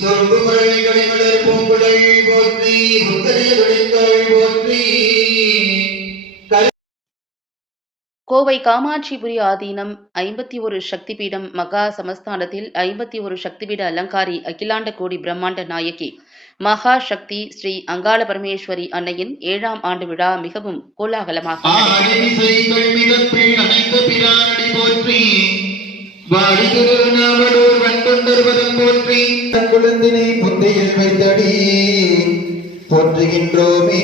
கோவை காமாட்சிபுரி ஆதீனம் 51 சக்திபீடம் மகா சமஸ்தானத்தில் 51 சக்திபீட அலங்காரி அகிலாண்ட கோடி பிரம்மாண்ட நாயகி மகா சக்தி ஸ்ரீ அங்காள பரமேஸ்வரி அன்னையின் 7ஆம் ஆண்டு விழா மிகவும் கோலாகலமாக போற்றுகின்றோமே.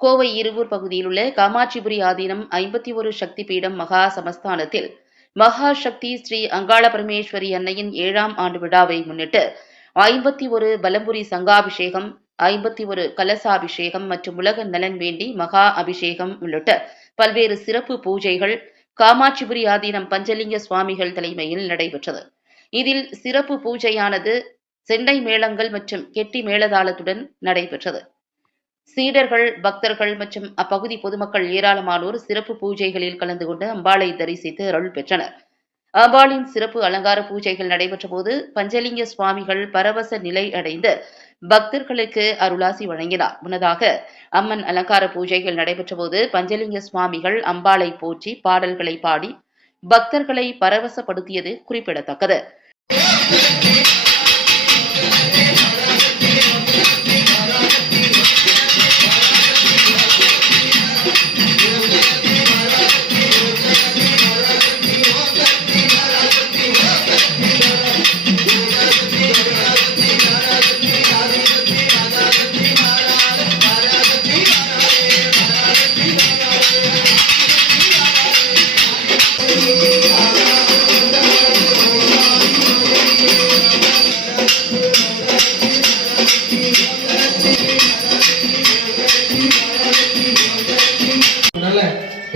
கோவை இருவூர் பகுதியில் உள்ள காமாட்சிபுரி ஆதீனம் 51 சக்தி பீடம் மகா சமஸ்தானத்தில் மகா சக்தி ஸ்ரீ அங்காள பரமேஸ்வரி அன்னையின் 7ஆம் ஆண்டு விழாவை முன்னிட்டு 51 பலம்புரி சங்காபிஷேகம், 51 கலசாபிஷேகம் மற்றும் உலக நலன் வேண்டி மகா அபிஷேகம் உள்ளிட்ட பல்வேறு சிறப்பு பூஜைகள் காமாட்சிபுரி ஆதீனம் பஞ்சலிங்க சுவாமிகள் தலைமையில் நடைபெற்றது. இதில் சிறப்பு பூஜையானது செண்டை மேளங்கள் மற்றும் கெட்டி மேளதாளத்துடன் நடைபெற்றது. சீடர்கள், பக்தர்கள் மற்றும் அப்பகுதி பொதுமக்கள் ஏராளமானோர் சிறப்பு பூஜைகளில் கலந்து கொண்டு அம்பாளை தரிசித்து அருள் பெற்றனர். அம்பாளின் சிறப்பு அலங்கார பூஜைகள் நடைபெற்ற போது பஞ்சலிங்க சுவாமிகள் பரவச நிலை அடைந்து பக்தர்களுக்கு அருளாசி வழங்கினார். முன்னதாக அம்மன் அலங்கார பூஜைகள் நடைபெற்ற போது பஞ்சலிங்க சுவாமிகள் அம்பாளை போற்றி பாடல்களை பாடி பக்தர்களை பரவசப்படுத்தியது குறிப்பிடத்தக்கது.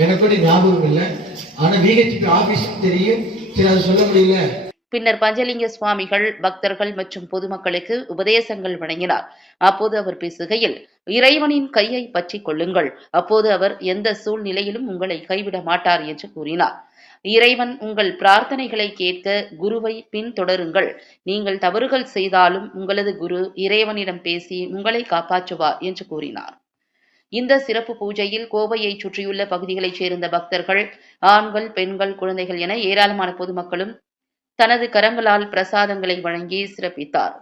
எனக்கு ஞாபகம் இல்லை, ஆனா விஹெச்பி ஆபீஸ் தெரியும், அதை சொல்ல முடியல. பின்னர் பஞ்சலிங்க சுவாமிகள் பக்தர்கள் மற்றும் பொதுமக்களுக்கு உபதேசங்கள் வழங்கினார். அப்போது அவர் பேசுகையில், இறைவனின் கையை பற்றி கொள்ளுங்கள், அப்போது அவர் எந்த சூழ்நிலையிலும் உங்களை கைவிட மாட்டார் என்று கூறினார். இறைவன் உங்கள் பிரார்த்தனைகளை கேட்க குருவை பின்தொடருங்கள். நீங்கள் தவறுகள் செய்தாலும் உங்களது குரு இறைவனிடம் பேசி உங்களை காப்பாற்றுவார் என்று கூறினார். இந்த சிறப்பு பூஜையில் கோவையை சுற்றியுள்ள பகுதிகளைச் சேர்ந்த பக்தர்கள், ஆண்கள், பெண்கள், குழந்தைகள் என ஏராளமான பொதுமக்களும் தனது கரங்களால் பிரசாதங்களை வழங்கி சிறப்பித்தார்.